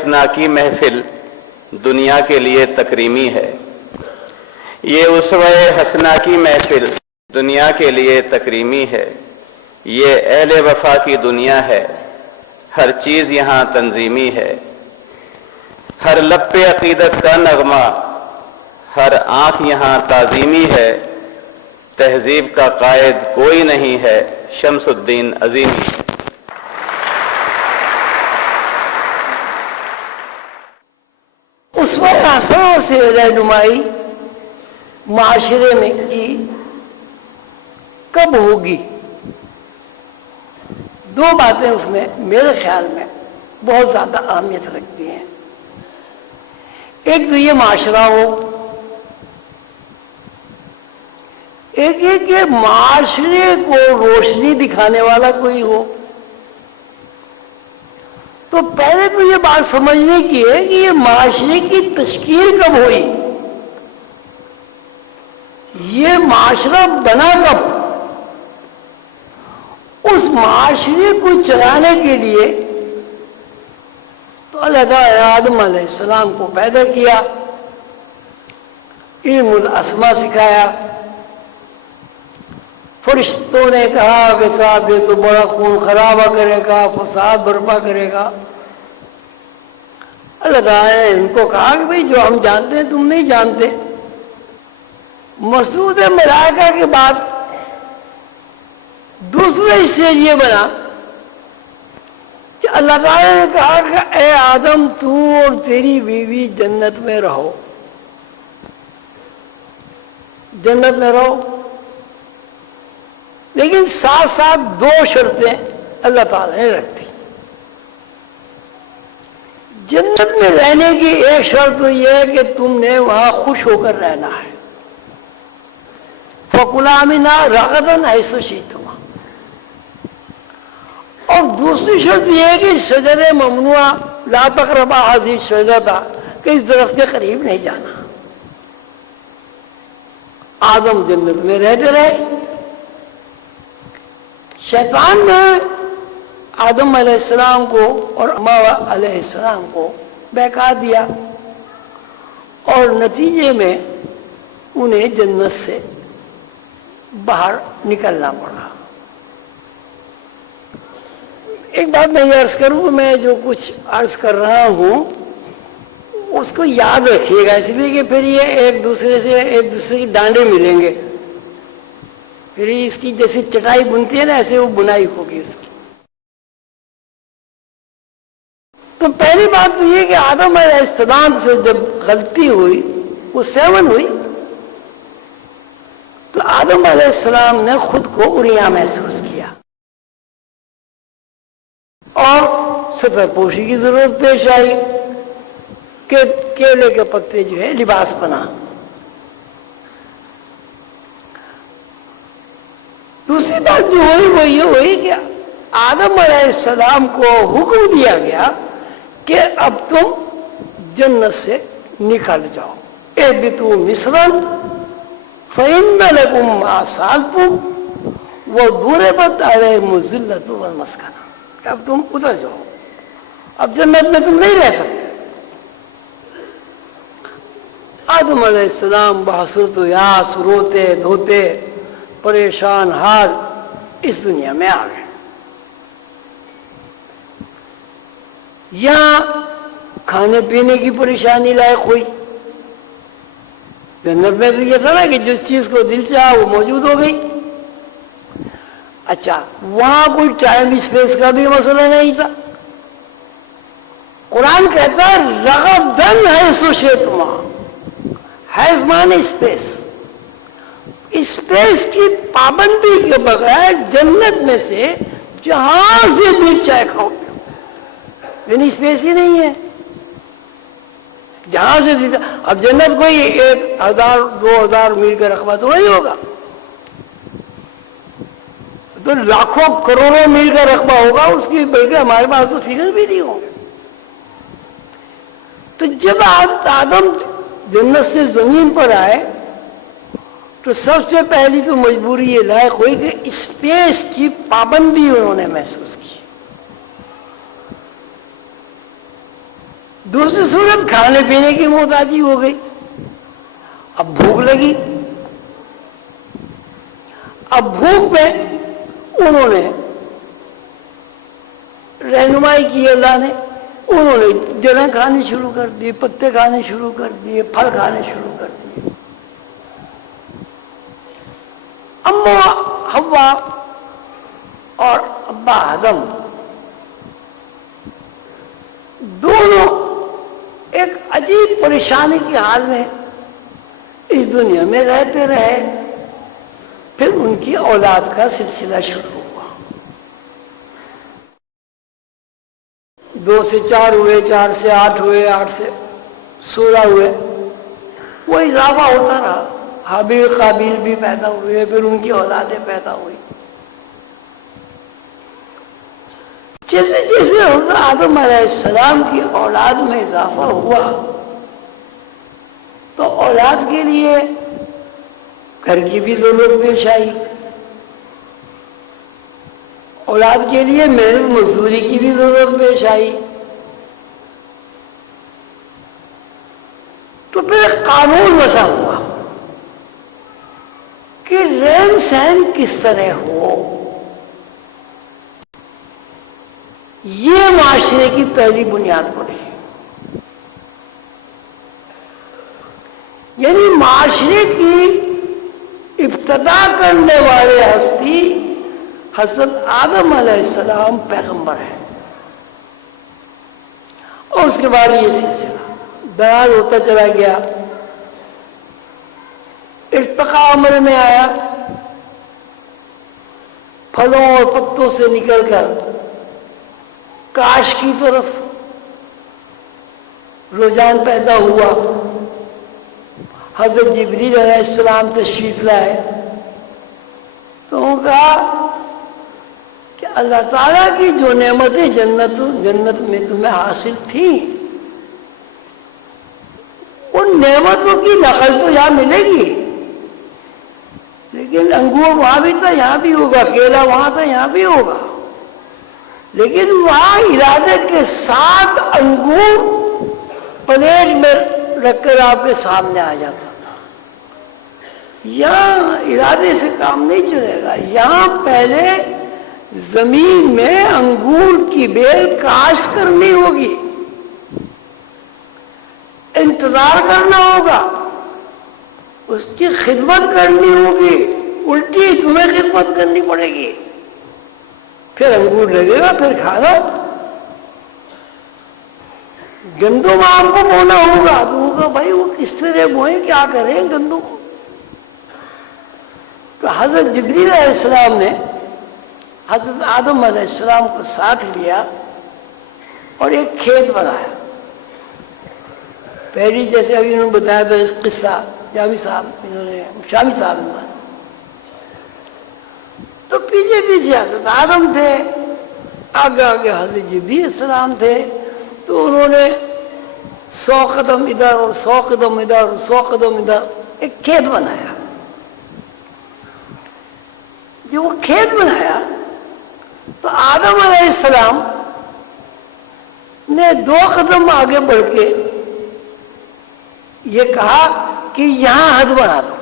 حسنا کی محفل دنیا کے لیے تکریمی ہے، یہ اسوہ حسنا کی محفل دنیا کے لیے تکریمی ہے، یہ اہل وفا کی دنیا ہے، ہر چیز یہاں تنظیمی ہے، ہر لب پہ عقیدت کا نغمہ، ہر آنکھ یہاں تعظیمی ہے، تہذیب کا قائد کوئی نہیں ہے، شمس الدین عظیمی ہے۔ اس وقت آسان سے رہنمائی معاشرے میں کی کب ہوگی؟ دو باتیں اس میں میرے خیال میں بہت زیادہ اہمیت رکھتی ہیں۔ ایک تو یہ معاشرہ ہو، ایک یہ کہ معاشرے کو روشنی دکھانے والا کوئی ہو۔ تو پہلے تو یہ بات سمجھنے کی ہے کہ یہ معاشرے کی تشکیل کب ہوئی، یہ معاشرہ بنا کب؟ اس معاشرے کو چلانے کے لیے تو اللہ تعالیٰ نے آدم علیہ السلام کو پیدا کیا، علم الاسماء سکھایا، فرشتوں نے کہا کہ صاحب یہ تو بڑا خون خرابہ کرے گا، فساد برپا کرے گا۔ اللہ تعالیٰ نے ان کو کہا کہ بھئی جو ہم جانتے ہیں تم نہیں جانتے۔ مسعود ملائکہ کے بعد دوسرا اسٹیج یہ بنا کہ اللہ تعالیٰ نے کہا کہ اے آدم تو اور تیری بیوی جنت میں رہو، جنت میں رہو، لیکن ساتھ ساتھ دو شرطیں اللہ تعالیٰ نے رکھ دی۔ جنت میں رہنے کی ایک شرط تو یہ ہے کہ تم نے وہاں خوش ہو کر رہنا ہے، فَكُلَا مِنْهَا رَغَدًا حَيْثُ شِئْتُمَا۔ اور دوسری شرط یہ ہے کہ شجر ممنوعہ لا تقربا هذه الشجرة، کہ اس درخت کے قریب نہیں جانا۔ آدم جنت میں رہتے رہے، شیطان نے آدم علیہ السلام کو اور حوا علیہ السلام کو بہکا دیا اور نتیجے میں انہیں جنت سے باہر نکلنا پڑا۔ ایک بات میں یہ عرض کروں کہ میں جو کچھ عرض کر رہا ہوں اس کو یاد رکھیے گا، اس لیے کہ پھر یہ ایک دوسرے کی ڈانڈے ملیں گے، پھر اس کی جیسی چٹائی بنتی ہے نا ایسے وہ بنائی ہوگی اس کی۔ تو پہلی بات تو یہ کہ آدم علیہ السلام سے جب غلطی ہوئی، وہ سیون ہوئی، تو آدم علیہ السلام نے خود کو عریاں محسوس کیا اور ستر پوشی کی ضرورت پیش آئی کہ کیلے کے پتے جو ہے لباس بنا۔ دوسری بات جو ہوئی وہ یہ ہوئی کہ آدم علیہ السلام کو حکم دیا گیا کہ اب تم جنت سے نکل جاؤ، اہبطوا مصرا فإن لكم ما سألتم وضربت عليهم الذلة والمسكنة، اب تم اتر جاؤ، اب جنت میں تم نہیں رہ سکتے۔ آدم علیہ السلام بحسرت و یاس روتے دھوتے پریشان حال اس دنیا میں آ گئے۔ یہاں کھانے پینے کی پریشانی لائق ہوئی، جنت میں تو یہ تھا نا کہ جس چیز کو دل چاہا وہ موجود ہو گئی۔ اچھا وہاں کوئی ٹائم اسپیس کا بھی مسئلہ نہیں تھا۔ قرآن کہتا ہے رغدن حیث شئتما، حیث مانے اسپیس، اسپیس کی پابندی کے بغیر جنت میں سے جہاں سے دل چاہے کھاؤ، یعنی اسپیس ہی نہیں ہے جہاں سے دل۔ اب جنت کوئی 1000 2000 میل کا رقبہ تو نہیں ہوگا، تو لاکھوں کروڑوں میل کا رقبہ ہوگا اس کی، بلکہ ہمارے پاس تو فگر بھی نہیں ہوں گے۔ تو جب آدم جنت سے زمین پر آئے تو سب سے پہلی تو مجبوری یہ لاحق ہوئی کہ اسپیس کی پابندی انہوں نے محسوس کی۔ دوسری صورت کھانے پینے کی محتاجی ہو گئی، اب بھوک لگی، اب بھوک میں انہوں نے رہنمائی کی اللہ نے، انہوں نے جڑیں کھانی شروع کر دی، پتے کھانے شروع کر دیے، پھل کھانے شروع کر دیے۔ اما حوا اور ابا آدم دونوں ایک عجیب پریشانی کی حال میں اس دنیا میں رہتے رہے، پھر ان کی اولاد کا سلسلہ شروع ہوا، 2 سے 4 ہوئے، 4 سے 8 ہوئے، 8 سے 16 ہوئے، وہ اضافہ ہوتا رہا، حابیل قابیل بھی پیدا ہوئے، پھر ان کی اولادیں پیدا ہوئی۔ جیسے جیسے حضرت آدم علیہ السلام کی اولاد میں اضافہ ہوا تو اولاد کے لیے گھر کی بھی ضرورت پیش آئی، اولاد کے لیے محنت مزدوری کی بھی ضرورت پیش آئی، تو پھر ایک قانون وضع ہوا کہ رہن سہن کس طرح ہو۔ یہ معاشرے کی پہلی بنیاد پڑی، یعنی معاشرے کی ابتدا کرنے والے ہستی حضرت آدم علیہ السلام پیغمبر ہیں، اور اس کے بعد یہ سلسلہ دراز ہوتا چلا گیا، ارتقاء عمل میں آیا، پھلوں اور پتوں سے نکل کر کاش کی طرف رجحان پیدا ہوا۔ حضرت جبریل علیہ السلام تشریف لائے تو انہوں نے کہا کہ اللہ تعالیٰ کی جو نعمتیں جنت میں تمہیں حاصل تھیں، ان نعمتوں کی نقل تو یہاں ملے گی، لیکن انگور وہاں بھی تھا یہاں بھی ہوگا، کیلا وہاں تھا یہاں بھی ہوگا، لیکن وہاں ارادے کے ساتھ انگور پلیٹ میں رکھ کر آپ کے سامنے آ جاتا تھا۔ یہاں ارادے سے کام نہیں چلے گا، یہاں پہلے زمین میں انگور کی بیل کاشت کرنی ہوگی، انتظار کرنا ہوگا، اس کی خدمت کرنی ہوگی، الٹی تمہیں خدمت کرنی پڑے گی، پھر انگور لگے گا، پھر کھانا۔ گندم آپ کو بونا ہوگا تو ہوگا بھائی وہ کس طرح بوئیں، کیا کریں گندم کو۔ تو حضرت جبریل علیہ السلام نے حضرت آدم علیہ السلام کو ساتھ لیا اور ایک کھیت بنایا۔ پہلی جیسے ابھی انہوں نے بتایا تھا قصہ جامی صاحب انہوں نے شامی صاحب نے، تو پیچھے پیچھے حضرت آدم تھے، آگے آگے حضرت جبریل السلام تھے، تو انہوں نے 100 قدم ادھر اور 100 قدم ادھر اور 100 قدم ادھر ایک کھیت بنایا۔ جو وہ کھیت بنایا تو آدم علیہ السلام نے 2 قدم آگے بڑھ کے یہ کہا کہ یہاں حد بنا دو۔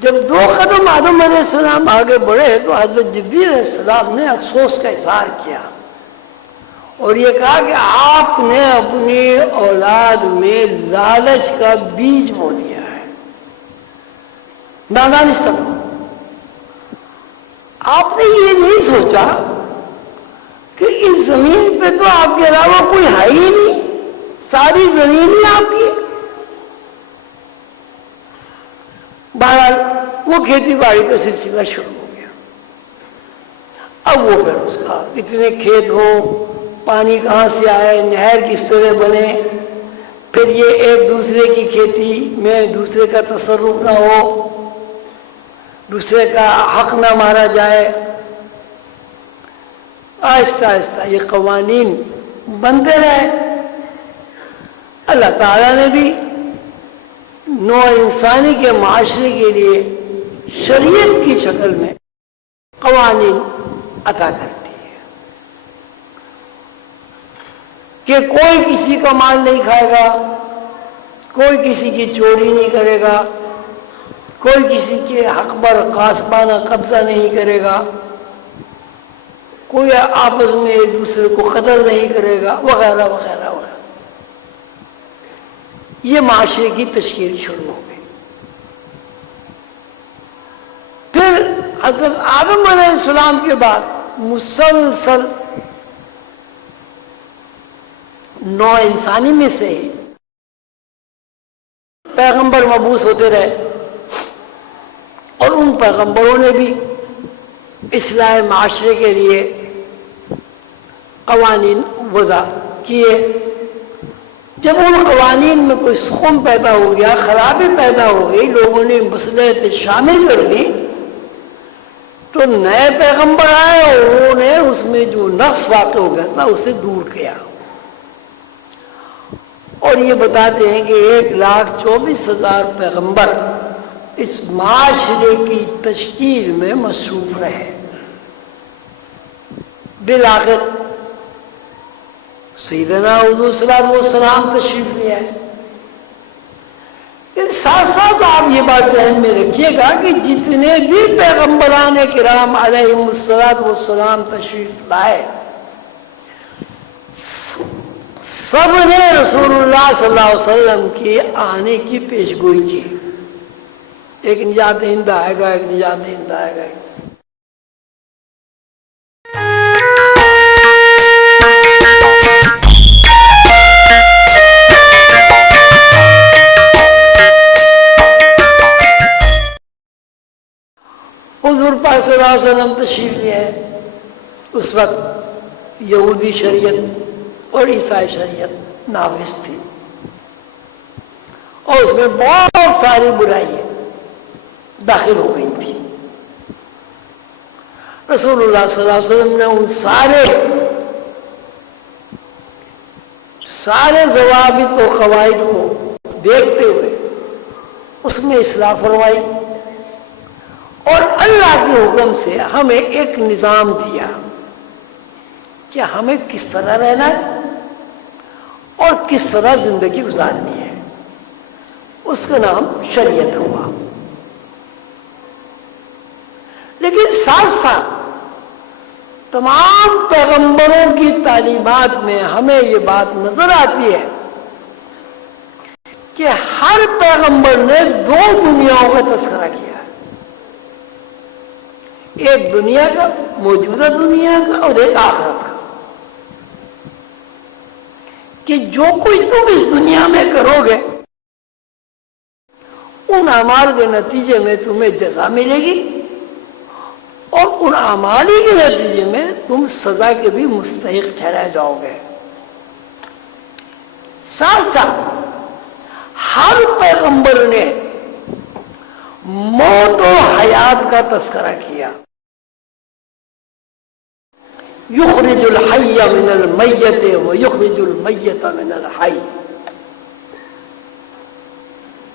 جب 2 قدم آدم علیہ السلام آگے بڑھے تو حضرت جبریل علیہ السلام نے افسوس کا اظہار کیا اور یہ کہا کہ آپ نے اپنی اولاد میں لالچ کا بیج بو دیا ہے، نادانستہ۔ آپ نے یہ نہیں سوچا کہ اس زمین پہ تو آپ کے علاوہ کوئی ہے ہی نہیں، ساری زمین ہی آپ کی۔ بہرحال وہ کھیتی باڑی کا سلسلہ شروع ہو گیا۔ اب وہ پھر اس کا اتنے کھیت ہو، پانی کہاں سے آئے، نہر کس طرح بنے، پھر یہ ایک دوسرے کی کھیتی میں دوسرے کا تصرف نہ ہو، دوسرے کا حق نہ مارا جائے۔ آہستہ آہستہ یہ قوانین بنتے رہے۔ اللہ تعالیٰ نے بھی نوع انسانی کے معاشرے کے لیے شریعت کی شکل میں قوانین عطا کرتی ہے۔ کہ کوئی کسی کا مال نہیں کھائے گا، کوئی کسی کی چوری نہیں کرے گا، کوئی کسی کے حق پر غاصبانہ قبضہ نہیں کرے گا، کوئی آپس میں ایک دوسرے کو قتل نہیں کرے گا، وغیرہ وغیرہ وغیرہ۔ یہ معاشرے کی تشکیل شروع ہو گئی۔ پھر حضرت آدم علیہ السلام کے بعد مسلسل نوع انسانی میں سے ہی پیغمبر مبعوث ہوتے رہے، اور ان پیغمبروں نے بھی اصلاح معاشرے کے لیے قوانین وضع کیے۔ جب ان قوانین میں کوئی سکون پیدا ہو گیا، خرابی پیدا ہو گئی، لوگوں نے مصلحت شامل کر دی، تو نئے پیغمبر آئے اور انہوں نے اس میں جو نقص واقع ہو گیا تھا اسے دور کیا۔ اور یہ بتاتے ہیں کہ 1,24,000 پیغمبر اس معاشرے کی تشکیل میں مصروف رہے۔ بالآخر سیدنا حضور صلی اللہ علیہ وسلم تشریف لے آئے۔ ساتھ ساتھ آپ یہ بات ذہن میں رکھیے گا کہ جتنے بھی پیغمبران کرام علیہم السلام تشریف لائے، سب نے رسول اللہ صلی اللہ علیہ وسلم کے آنے کی پیشگوئی کی۔ ایک نجات دہندہ آئے گا، ایک نجات دہندہ آئے گا۔ حضور پاک صلی اللہ علیہ وسلم تشریف لے آئے۔ اس وقت یہودی شریعت اور عیسائی شریعت نافذ تھی، اور اس میں بہت ساری برائیاں داخل ہو گئی تھی۔ رسول اللہ صلی اللہ علیہ وسلم نے ان سارے ضوابط و قواعد کو دیکھتے ہوئے اس میں اصلاح فرمائی، اور اللہ کے حکم سے ہمیں ایک نظام دیا کہ ہمیں کس طرح رہنا ہے اور کس طرح زندگی گزارنی ہے۔ اس کا نام شریعت ہوا۔ لیکن ساتھ ساتھ تمام پیغمبروں کی تعلیمات میں ہمیں یہ بات نظر آتی ہے کہ ہر پیغمبر نے 2 دنیاؤں کا تذکرہ کیا، ایک دنیا کا، موجودہ دنیا کا، اور ایک آخرت کا، کہ جو کچھ تم اس دنیا میں کرو گے ان اعمال کے نتیجے میں تمہیں جزا ملے گی، اور ان اعمال کے نتیجے میں تم سزا کے بھی مستحق ٹھہرائے جاؤ گے۔ ساتھ ساتھ ہر پیغمبر نے موت و حیات کا تذکرہ کیا۔ یخرج الحی من المیت و یخرج المیت من الحی،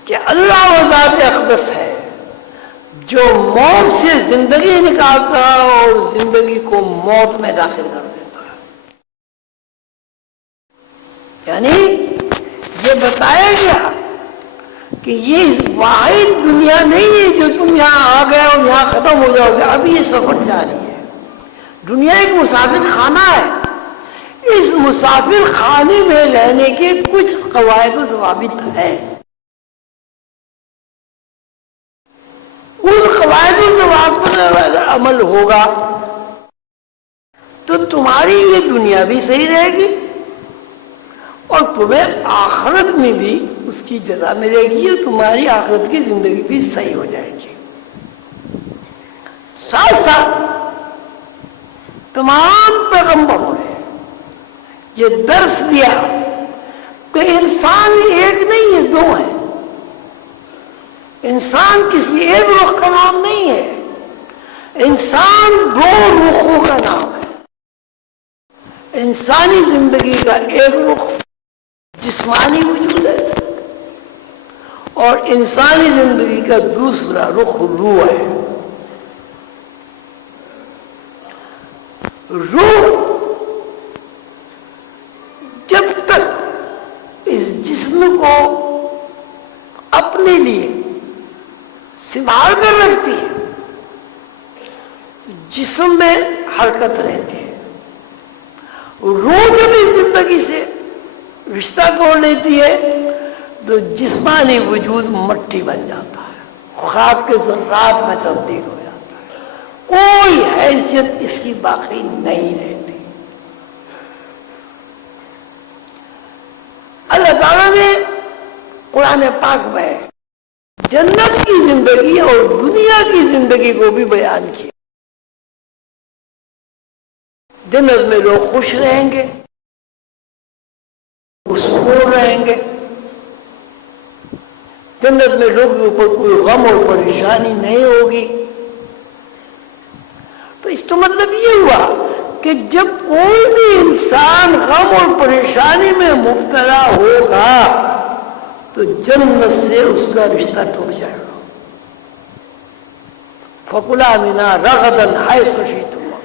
کہ اللہ و ذات اقدس ہے جو موت سے زندگی نکالتا ہے اور زندگی کو موت میں داخل کر دیتا ہے۔ یعنی یہ بتایا گیا کہ یہ واحد دنیا نہیں ہے جو تم یہاں آ گئے اور یہاں ختم ہو جاؤ گے، ابھی یہ سفر جاری ہے۔ دنیا ایک مسافر خانہ ہے، اس مسافر خانے میں رہنے کے کچھ قواعد و ضوابط ہیں۔ ان قواعد و ضوابط پر اگر عمل ہوگا تو تمہاری یہ دنیا بھی صحیح رہے گی اور تمہیں آخرت میں بھی اس کی جزا ملے گی، اور تمہاری آخرت کی زندگی بھی صحیح ہو جائے گی۔ ساتھ ساتھ تمام پیغمبروں نے یہ درس دیا کہ انسان ایک نہیں ہے، 2 ہیں۔ انسان کسی ایک رخ کا نام نہیں ہے، انسان 2 رخوں کا نام ہے۔ انسانی زندگی کا ایک رخ جسمانی وجود ہے، اور انسانی زندگی کا دوسرا رخ روح ہے۔ روح جب اپنے لیے سنبھال کر رکھتی ہے، جسم میں حرکت رہتی ہے. روح جب اس زندگی سے رشتہ توڑ لیتی ہے تو جسمانی وجود مٹی بن جاتا ہے، خاک کے ذرات میں تبدیل ہو جاتا ہے، کوئی حیثیت اس کی باقی نہیں رہتی. اللہ تعالیٰ نے قرآن پاک میں جنت کی زندگی اور دنیا کی زندگی کو بھی بیان کیا. جنت میں لوگ خوش رہیں گے، پرسکون رہیں گے. جنت میں لوگوں کے اوپر کوئی غم اور پریشانی نہیں ہوگی. تو اس کا مطلب یہ ہوا کہ جب کوئی بھی انسان غم اور پریشانی میں مبتلا ہوگا تو جنت سے اس کا رشتہ ٹوٹ جائے گا. فَكُلَا مِنْهَا رَغَدًا حَيْثُ شِئْتُمَا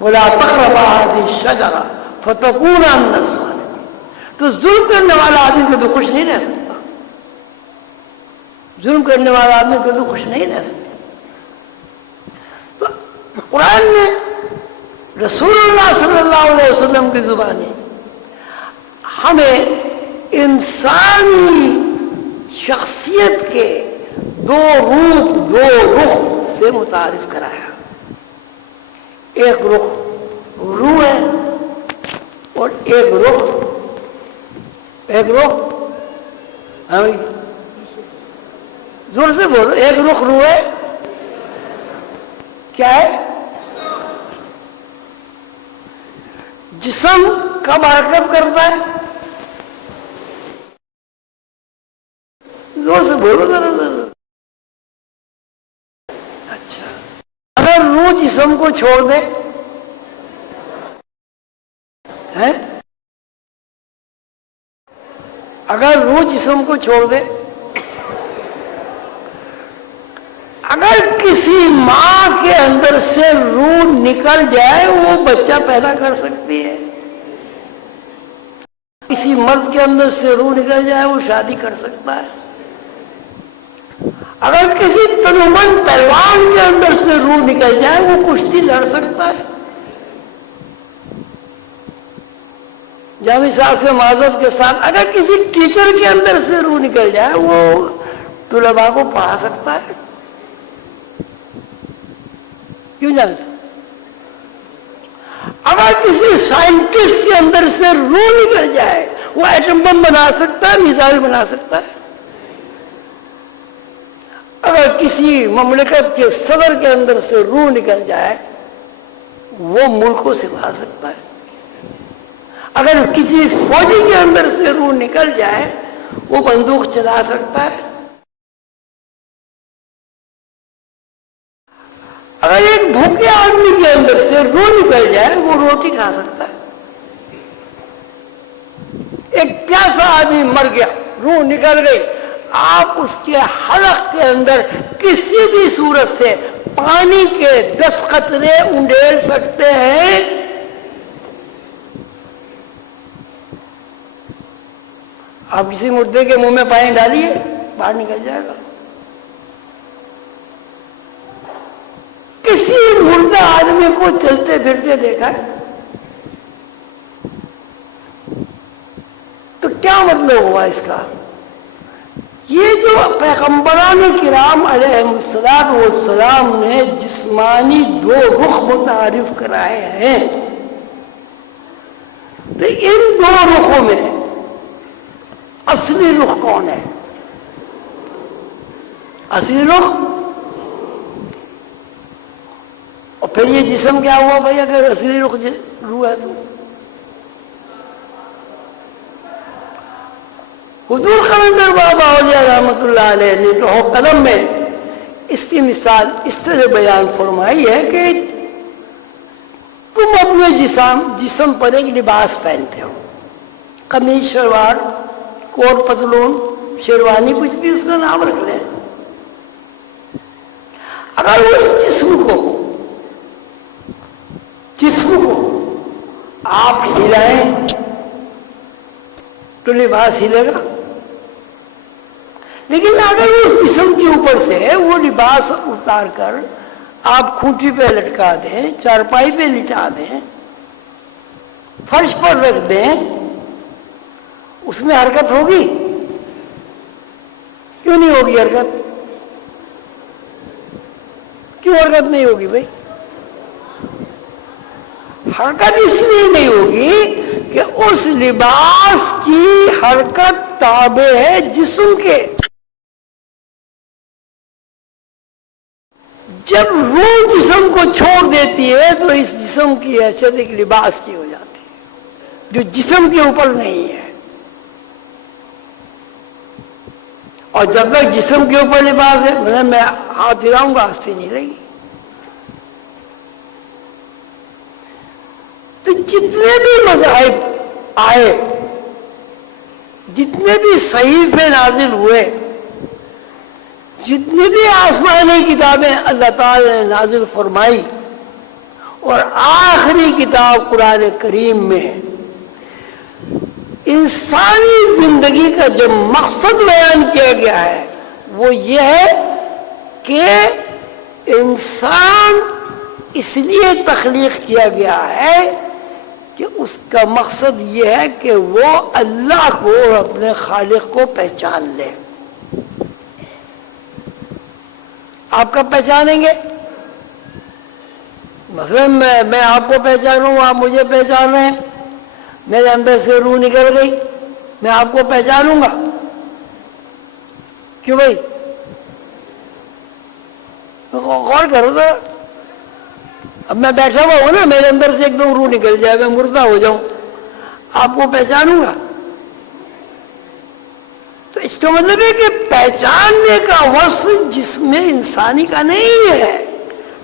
وَلَا تَقْرَبَا هَٰذِهِ الشَّجَرَةَ فَتَكُونَا مِنَ الظَّالِمِينَ. تو ظلم کرنے والا آدمی کبھی خوش نہیں رہ سکتا. ظلم کرنے والا آدمی کبھی خوش نہیں رہ سکتا. تو قرآن نے رسول اللہ صلی اللہ علیہ وسلم کی زبانی ہمیں انسانی شخصیت کے دو روپ، دو رخ سے متعارف کرایا. ایک رخ روح ہے اور ایک رخ زور سے بولو، ایک رخ روح ہے. کیا ہے؟ جسم کب حرکت کرتا ہے؟ زور سے بولو ذرا ذرا. اچھا، اگر روح جسم کو چھوڑ دے ہیں، اگر روح جسم کو چھوڑ دے، اگر کسی ماں کے اندر سے روح نکل جائے وہ بچہ پیدا کر سکتی ہے. کسی مرد کے اندر سے روح نکل جائے وہ شادی کر سکتا ہے. اگر کسی تنومند پہلوان کے اندر سے روح نکل جائے وہ کشتی لڑ سکتا ہے. جامع صاحب سے معذرت کے ساتھ اگر کسی ٹیچر کے اندر سے روح نکل جائے وہ طلباء کو پڑھا سکتا ہے. کیوں جامع صاحب؟ اگر کسی سائنٹسٹ کے اندر سے روح نکل جائے وہ ایٹم بم بنا سکتا ہے، میزائل بنا سکتا ہے. اگر کسی مملکت کے صدر کے اندر سے روح نکل جائے وہ ملک کو سنبھال سکتا ہے. اگر کسی فوجی کے اندر سے روح نکل جائے وہ بندوق چلا سکتا ہے. اگر ایک بھوکے آدمی کے اندر سے روح نکل جائے وہ روٹی کھا سکتا ہے. ایک پیاسا آدمی مر گیا، روح نکل گئی، آپ اس کے حلق کے اندر کسی بھی صورت سے پانی کے 10 قطرے انڈیل سکتے ہیں. آپ کسی مردے کے منہ میں پانی ڈالیے باہر نکل جائے گا. کسی مردہ آدمی کو چلتے پھرتے دیکھا تو کیا مطلب ہوا اس کا؟ یہ جو پیغمبران کرام علیہ السلام نے جسمانی دو رخ متعارف کرائے ہیں، تو ان دو رخوں میں اصلی رخ کون ہے؟ اصلی رخ. اور پھر یہ جسم کیا ہوا بھائی اگر اصلی رخ روح ہے تو؟ حضور قلندر بابا اولیاء رحمۃ اللہ علیہ نے لوح قلم میں اس کی مثال اس طرح بیان فرمائی ہے کہ تم اپنے جسم پر ایک لباس پہنتے ہو، قمیص شلوار کوٹ پتلون شیروانی کچھ بھی اس کا نام رکھ لیں. اگر اس جسم کو آپ ہلائیں تو لباس ہلے گا، لیکن اگر اس جسم کے اوپر سے وہ لباس اتار کر آپ کھوٹی پہ لٹکا دیں، چارپائی پہ لٹا دیں، فرش پر رکھ دیں، اس میں حرکت ہوگی؟ کیوں نہیں ہوگی حرکت؟ کیوں حرکت نہیں ہوگی بھائی؟ حرکت اس لیے نہیں ہوگی کہ اس لباس کی حرکت تابع ہے جسم کے. جب روح جسم کو چھوڑ دیتی ہے تو اس جسم کی حیثیت ایک لباس کی ہو جاتی ہے جو جسم کے اوپر نہیں ہے. اور جب تک جسم کے اوپر لباس ہے، میں ہاتھ ہلاؤں گا ہستی نہیں لگی. تو جتنے بھی مذاہب آئے، جتنے بھی صحیفے نازل ہوئے، جتنی بھی آسمانی کتابیں اللہ تعالی نے نازل فرمائی، اور آخری کتاب قرآن کریم میں انسانی زندگی کا جو مقصد بیان کیا گیا ہے وہ یہ ہے کہ انسان اس لیے تخلیق کیا گیا ہے کہ اس کا مقصد یہ ہے کہ وہ اللہ کو اور اپنے خالق کو پہچان لے. آپ کب پہچانیں گے؟ مثلا میں آپ کو پہچانوں، آپ مجھے پہچان رہے ہیں، میرے اندر سے روح نکل گئی، میں آپ کو پہچانوں گا. کیوں بھائی؟ غور کرو ذرا. اب میں بیٹھا ہوا ہوں نا، میرے اندر سے ایک دم روح نکل جائے، میں مردہ ہو جاؤں، آپ کو پہچانوں گا؟ تو اس کا مطلب ہے کہ پہچاننے کا وصف جسم انسانی کا نہیں ہے،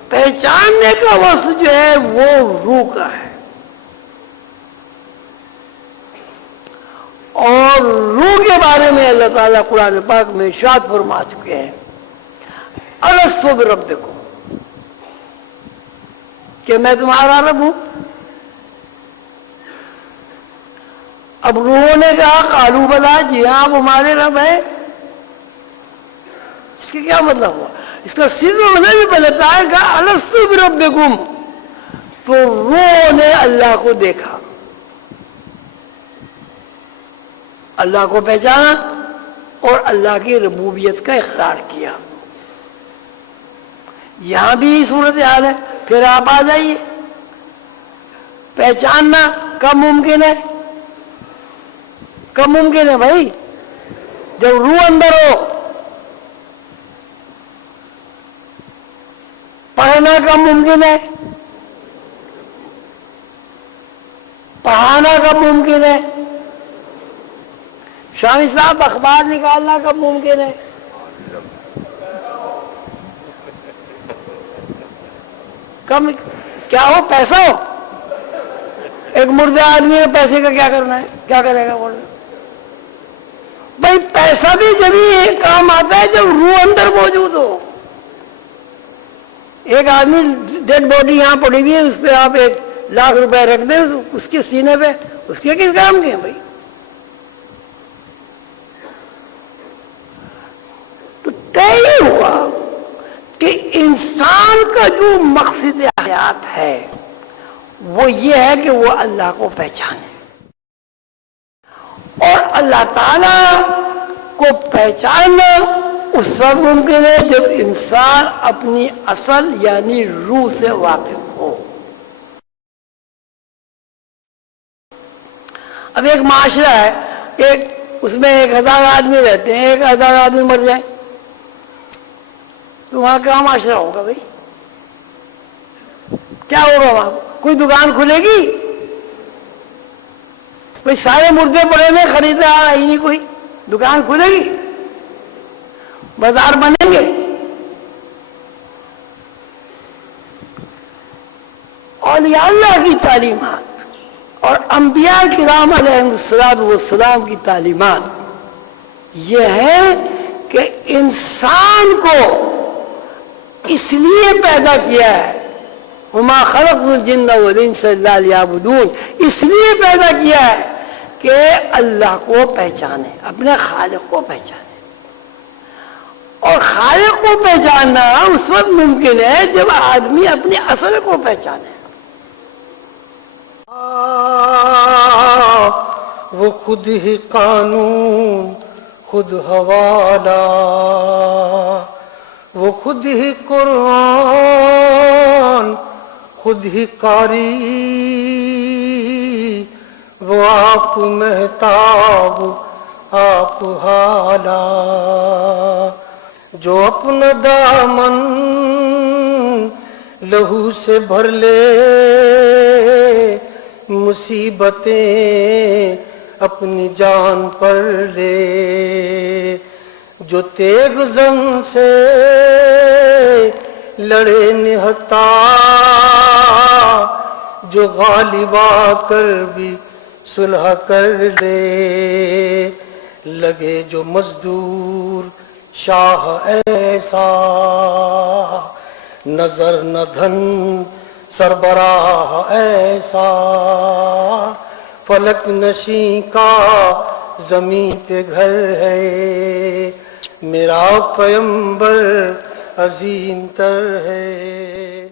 پہچاننے کا وصف جو ہے وہ روح کا ہے. اور روح کے بارے میں اللہ تعالیٰ قرآن پاک میں ارشاد فرما چکے ہیں، الستو بربکم، کہ میں تمہارا رب ہوں. اب روحوں نے کہا قالوا بلا، جی ہاں آپ ہمارے رب ہیں. اس کا کیا مطلب ہوا؟ اس کا سیدھا مطلب بھی بتاتا ہے کہ الستو بربکم. تو روحوں نے اللہ کو دیکھا، اللہ کو پہچانا اور اللہ کی ربوبیت کا اقرار کیا. یہاں بھی صورت حال ہے. پھر آپ آ جائیے، پہچاننا کب ممکن ہے؟ کب ممکن ہے بھائی؟ جب روح اندر ہو. پڑھنا کب ممکن ہے؟ پڑھانا کب ممکن ہے؟ شامی صاحب اخبار نکالنا کب ممکن ہے؟ کم کیا ہو؟ پیسہ ہو. ایک مردے آدمی نے پیسے کا کیا کرنا ہے؟ کیا کرے گا بولے بھائی؟ پیسہ بھی جب ہی کام آتا ہے جب روح اندر موجود ہو. ایک آدمی ڈیڈ باڈی یہاں پڑی ہوئی ہے، اس پہ آپ 1,00,000 روپے رکھ دیں اس کے سینے پہ، اس کے کس کام کے ہیں بھائی؟ تو طے ہوا کہ انسان کا جو مقصد حیات ہے وہ یہ ہے کہ وہ اللہ کو پہچانے، اور اللہ تعالی کو پہچاننا اس وقت ممکن ہے جب انسان اپنی اصل یعنی روح سے واقف ہو. اب ایک معاشرہ ہے، اس میں 1,000 آدمی رہتے ہیں، 1,000 آدمی مر جائیں تو وہاں کیا معاشرہ ہوگا بھائی؟ کیا ہوگا وہاں؟ کوئی دکان کھلے گی؟ کوئی سارے مردے پڑے میں خریدنے آ رہا ہی نہیں، کوئی دکان کھلے گی؟ بازار بنیں گے؟ اولیاء اللہ کی تعلیمات اور انبیاء کرام علیہ السلام کی تعلیمات یہ ہے کہ انسان کو اس لیے پیدا کیا ہے، وما خلقت الجن والانس الا لیعبدون، اس لیے پیدا کیا ہے کہ اللہ کو پہچانے، اپنے خالق کو پہچانے. اور خالق کو پہچاننا اس وقت ممکن ہے جب آدمی اپنے اصل کو پہچانے. وہ خود ہی قانون خود حوالہ، وہ خود ہی قرآن خود ہی قاری، وہ آپ مہتاب آپ حالہ، جو اپنا دامن لہو سے بھر لے، مصیبتیں اپنی جان پر لے، جو تیغ زن سے لڑے نہتا، جو غالب آ کر بھی صلح کر لے، لگے جو مزدور شاہ ایسا، نظر نہ دھن سربراہ ایسا، فلک نشیں کا زمین پہ گھر ہے، میرا پیمبر عظیم تر ہے.